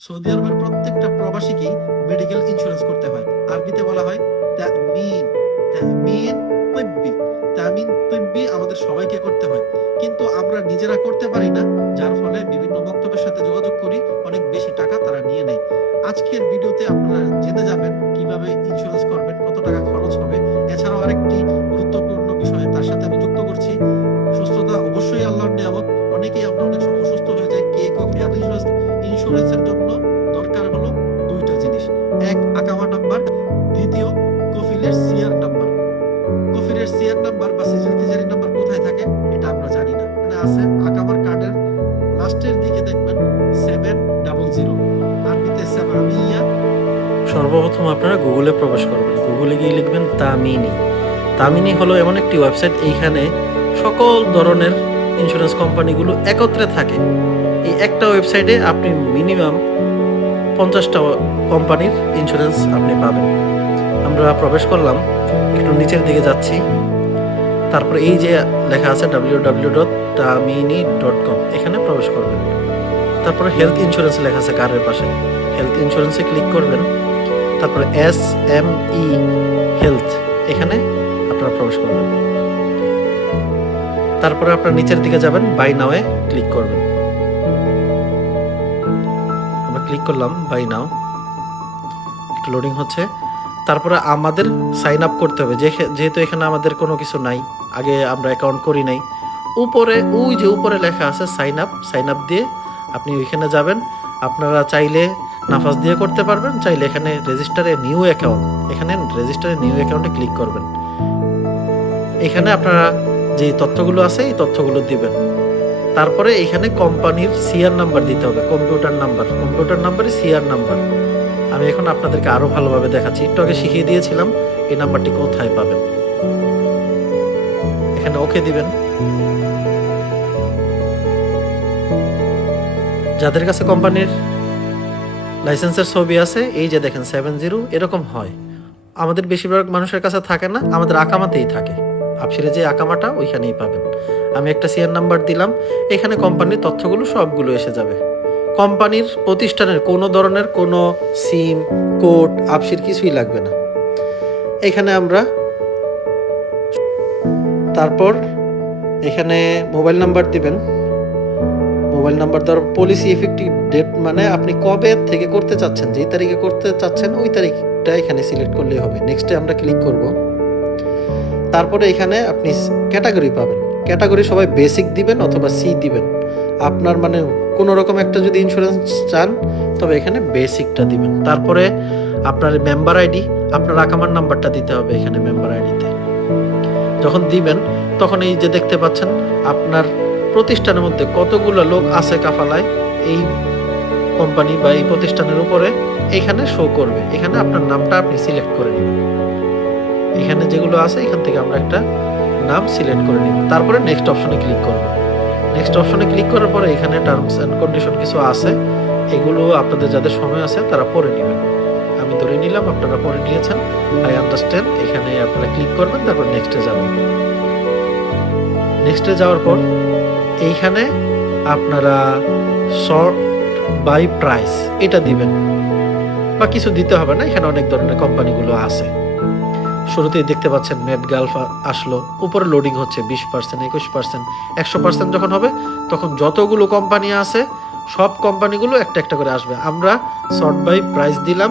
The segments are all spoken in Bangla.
সৌদি আরবের প্রত্যেকটা প্রবাসীকেই মেডিকেল ইন্স্যুরেন্স করতে হয়। আরবিতে বলা হয় তামিন তামিন তিব্বি। তামিন তিব্বি আমাদের সবাইকে করতে হয়। কিন্তু আমরা নিজেরা করতে পারি না, যার ফলে বিভিন্ন বক্তব্যের সাথে যোগাযোগ করি, অনেক বেশি টাকা তারা নিয়ে নেয়। আজকের ভিডিওতে আপনারা জেনে যাবেন কীভাবে ইন্স্যুরেন্স করবেন, কত টাকা খরচ হবে। এছাড়াও আরেকটি গুরুত্বপূর্ণ বিষয় তার সাথে আমি যুক্ত করছি। সুস্থতা অবশ্যই আল্লাহর নিয়ামত। অনেকেই আমরা অনেক সময় অসুস্থ হয়ে যায়। কে কখন ইন্স্যুরেন্স ইন্স্যুরেন্সের নাম্বার বা সিজন নাম্বার কোথায় থাকে, এটা আমরা জানি না। আছে আকামার কার্ডের লাস্টের দিকে দেখবেন সেভেন ডাবল জিরো আরবিতে সর্বপ্রথম আপনারা গুগলে প্রবেশ করবেন। গুগলে গিয়ে লিখবেন তামিনি। তামিনি হলো এমন একটি ওয়েবসাইট, এইখানে সকল ধরনের ইন্স্যুরেন্স কোম্পানিগুলো একত্রে থাকে। এই একটা ওয়েবসাইটে আপনি মিনিমাম পঞ্চাশটা কোম্পানির ইন্স্যুরেন্স আপনি পাবেন। আমরা প্রবেশ করলাম, একটু নিচের দিকে যাচ্ছি। তারপরে এই যে লেখা আছে ডাব্লিউ ডাব্লিউ ডট কম এখানে প্রবেশ করবেন। তারপরে হেলথ ইন্স্যুরেন্স লেখা আছে কারের পাশে। হেলথ ইন্স্যুরেন্সে ক্লিক করবেন। তারপরে এস এম ই হেলথ এখানে আপনারা প্রবেশ করবেন। তারপরে আপনার নিচের দিকে যাবেন বাই নাওয়ে ক্লিক করবেন। আমরা ক্লিক করলাম বাই নাও একটু লোডিং হচ্ছে। তারপরে আমাদের সাইন আপ করতে হবে। যেহেতু এখানে আমাদের কোনো কিছু নাই, আগে আমরা অ্যাকাউন্ট করি নাই। উপরে, ওই যে উপরে লেখা আছে সাইন আপ সাইন আপ দিয়ে আপনি ওইখানে যাবেন। আপনারা চাইলে নাফাস দিয়ে করতে পারবেন, চাইলে এখানে রেজিস্টারে নিউ অ্যাকাউন্ট এখানে রেজিস্টারে নিউ অ্যাকাউন্টে ক্লিক করবেন। এখানে আপনারা যে তথ্যগুলো আছে, এই তথ্যগুলো দিবেন। তারপরে এখানে কোম্পানির সিআর নাম্বার দিতে হবে কম্পিউটার নাম্বার কম্পিউটার নাম্বারই সিআর নাম্বার আমি এখন আপনাদেরকে আরও ভালোভাবে দেখাচ্ছি। একটু আগে শিখিয়ে দিয়েছিলাম, এই নাম্বারটি কোথায় পাবেন। এখানে ওকে দিবেন। যাদের কাছে কোম্পানির লাইসেন্সের ছবি আছে, এই যে দেখেন, সেভেন জিরো, এরকম হয়। আমাদের বেশিরভাগ মানুষের কাছে থাকে না, আমাদের আকামাতেই থাকে। আপসিরে যে আকামাটা, ওইখানেই পাবেন। আমি একটা সিআর নাম্বার দিলাম, এখানে কোম্পানির তথ্যগুলো সবগুলো এসে যাবে। কোম্পানির প্রতিষ্ঠানের কোনো ধরনের কোনো সিম, কোড, আপসির কিছুই লাগবে না। এখানে আমরা তারপর এখানে মোবাইল নাম্বার দিবেন। মোবাইল নাম্বার দেওয়ার পলিসি এফেক্টিভ ডেট মানে আপনি কবে থেকে করতে চাচ্ছেন, যেই তারিখে করতে চাচ্ছেন, ওই তারিখটা এখানে সিলেক্ট করলেই হবে। নেক্সটে আমরা ক্লিক করব। তারপরে এখানে আপনি ক্যাটাগরি পাবেন। ক্যাটাগরি সবাই বেসিক দিবেন অথবা সি দিবেন। আপনার মানে কোনো রকম একটা যদি ইন্স্যুরেন্স চান, তবে এখানে বেসিকটা দিবেন। তারপরে আপনার মেম্বার আইডি আপনার আকামার নাম্বারটা দিতে হবে এখানে মেম্বার আইডিতে যখন দিবেন, তখন এই যে দেখতে পাচ্ছেন, আপনার প্রতিষ্ঠানের মধ্যে কতগুলো লোক আছে কাফালায়, এই কোম্পানি বা এই প্রতিষ্ঠানের উপরে এখানে শো করবে। এখানে আপনার নামটা আপনি সিলেক্ট করে নেবেন। এখানে যেগুলো আছে, এখান থেকে আমরা একটা নাম সিলেক্ট করে নিব। তারপরে নেক্সট অপশনে ক্লিক করব। নেক্সট অপশনে ক্লিক করার পরে এখানে টার্মস অ্যান্ড কন্ডিশন কিছু আছে। এগুলো আপনাদের যাদের সময় আছে, তারা পড়ে নেবেন। আমি ধরে নিলাম আপনারা পড়ে নিয়েছেন। আই আন্ডারস্ট্যান্ড এখানে আপনারা ক্লিক করবেন, তারপর নেক্সটে যাবেন। নেক্সটে যাওয়ার পর এইখানে আপনারা শর্ট বাই প্রাইস এটা দিবেন। বা কিছু দিতে হবে না, এখানে অনেক ধরনের কোম্পানিগুলো আছে। শুরুতেই দেখতে পাচ্ছেন নেট গালফ আসলো। উপরে লোডিং হচ্ছে বিশ পার্সেন্ট একুশ পার্সেন্ট একশো পার্সেন্ট যখন হবে, তখন যতগুলো কোম্পানি আছে, সব কোম্পানিগুলো একটা একটা করে আসবে। আমরা শর্ট বাই প্রাইস দিলাম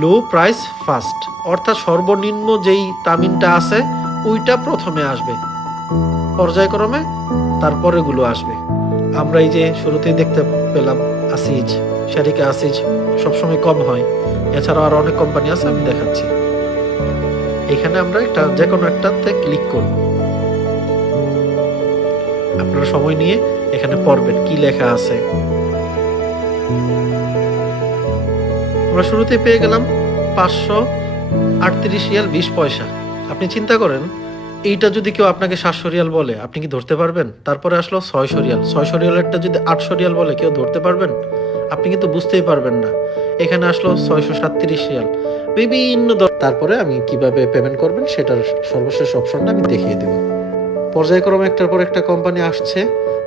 লো প্রাইস ফার্স্ট অর্থাৎ সর্বনিম্ন যেই তামিনটা আছে, ওইটা প্রথমে আসবে। পর্যায়ক্রমে তারপরেগুলো আসবে। আমরা এই যে শুরুতেই দেখতে পেলাম আসিজ শারিকা আসিজ সবসময় কম হয়। এছাড়াও আর অনেক কোম্পানি আছে, আমি দেখাচ্ছি। এখানে আমরা একটা যে কোনো একটাতে ক্লিক করব। আপনারা সময় নিয়ে এখানে পড়বেন কি লেখা আছে। আমরা শুরুতে পেয়ে গেলাম পাঁচশো আটত্রিশ রিয়াল বিশ পয়সা। আপনি চিন্তা করেন, এইটা যদি কেউ আপনাকে সাতশো রিয়াল বলে, আপনি কি ধরতে পারবেন? তারপরে আসলো ছয়শো রিয়াল। ছয়শো রিয়ালেরটা যদি আটশো রিয়াল বলে, কেউ ধরতে পারবেন? আপনি কিন্তু বুঝতেই পারবেন না। এখানে আসলো ছয়শো সাতত্রিশ রিয়াল। বিভিন্ন তারপরে আমি কীভাবে পেমেন্ট করবেন সেটার সর্বশেষ অপশনটা আমি দেখিয়ে দেব। পর্যায়ক্রমে একটার পর একটা কোম্পানি আসছে,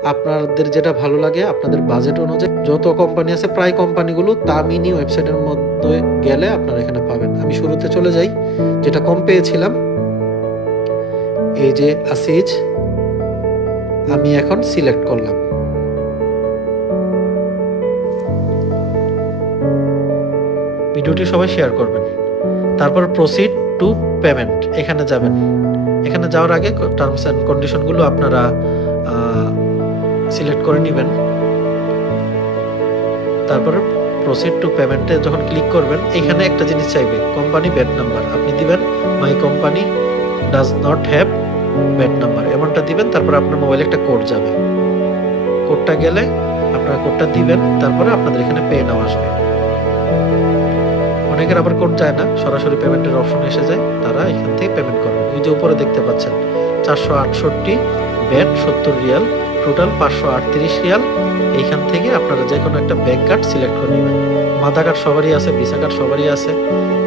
আপনাদের যেটা ভালো লাগে, আপনাদের বাজেট অনুযায়ী যত কোম্পানি আছে, প্রায় কোম্পানিগুলো তামিনি ওয়েবসাইটের মধ্যে গেলে আপনারা এখানে পাবেন। আমি শুরুতে চলে যাই, যেটা কম পেয়েছিলাম। এই যে আসিজ আমি এখন সিলেক্ট করলাম। ভিডিওটি সবাই শেয়ার করবেন। তারপর প্রসিড টু পেমেন্ট এখানে যাবেন। এখানে যাওয়ার আগে টার্মস অ্যান্ড কন্ডিশনগুলো আপনারা সিলেক্ট করে নেবেন। তারপর প্রসিড টু পেমেন্টে যখন ক্লিক করবেন, এখানে একটা জিনিস চাইবে কোম্পানি ব্যাট নাম্বার আপনি দিবেন my company does not have VAT number এমনটা দিবেন, তারপর আপনার মোবাইলে একটা কোড যাবে। কোডটা গেলে আপনারা কোডটা দিবেন, তারপরে আপনাদের এখানে পে নাও আসবে। অনেকের আবার কোড যায় না। সরাসরি পেমেন্টের অপশন এসে যায়। তারা এখান থেকে পেমেন্ট করবেন ওই যে উপরে দেখতে পাচ্ছেন, চারশো আটষট্টি ব্যাট সত্তর রিয়াল টোটাল পাঁচশো আটত্রিশ রিয়াল। এইখান থেকে আপনারা যে কোনো একটা ব্যাংক কার্ড সিলেক্ট করে নেবেন। মাদা কার্ড সবারই আছে ভিসা কার্ড সবারই আছে।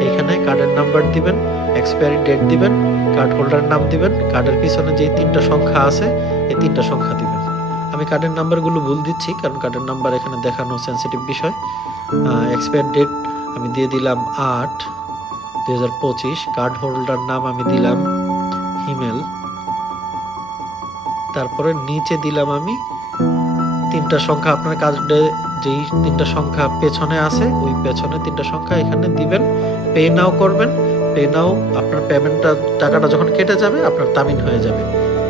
এইখানে কার্ডের নাম্বার দিবেন এক্সপায়ারি ডেট দিবেন কার্ড হোল্ডার নাম দিবেন কার্ডের পিছনে যে তিনটা সংখ্যা আছে, এই তিনটা সংখ্যা দিবেন। আমি কার্ডের নাম্বারগুলো ভুল দিচ্ছি, কারণ কার্ডের নাম্বার এখানে দেখানো সেন্সিটিভ বিষয়। এক্সপায়ার ডেট আমি দিয়ে দিলাম আট। দুই হাজার পঁচিশ কার্ড হোল্ডার নাম আমি দিলাম হিমেল। তারপরে নিচে দিলাম আমি তিনটা সংখ্যা। আপনার কার্ডে যেই তিনটা সংখ্যা পেছনে আছে, ওই পেছনে তিনটা সংখ্যা এখানে দিবেন। পে নাও করবেন। পে নাও আপনার পেমেন্টটা টাকাটা যখন কেটে যাবে, আপনার তামিন হয়ে যাবে।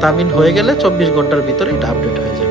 তামিন হয়ে গেলে চব্বিশ ঘণ্টার ভিতরে এটা আপডেট হয়ে যাবে।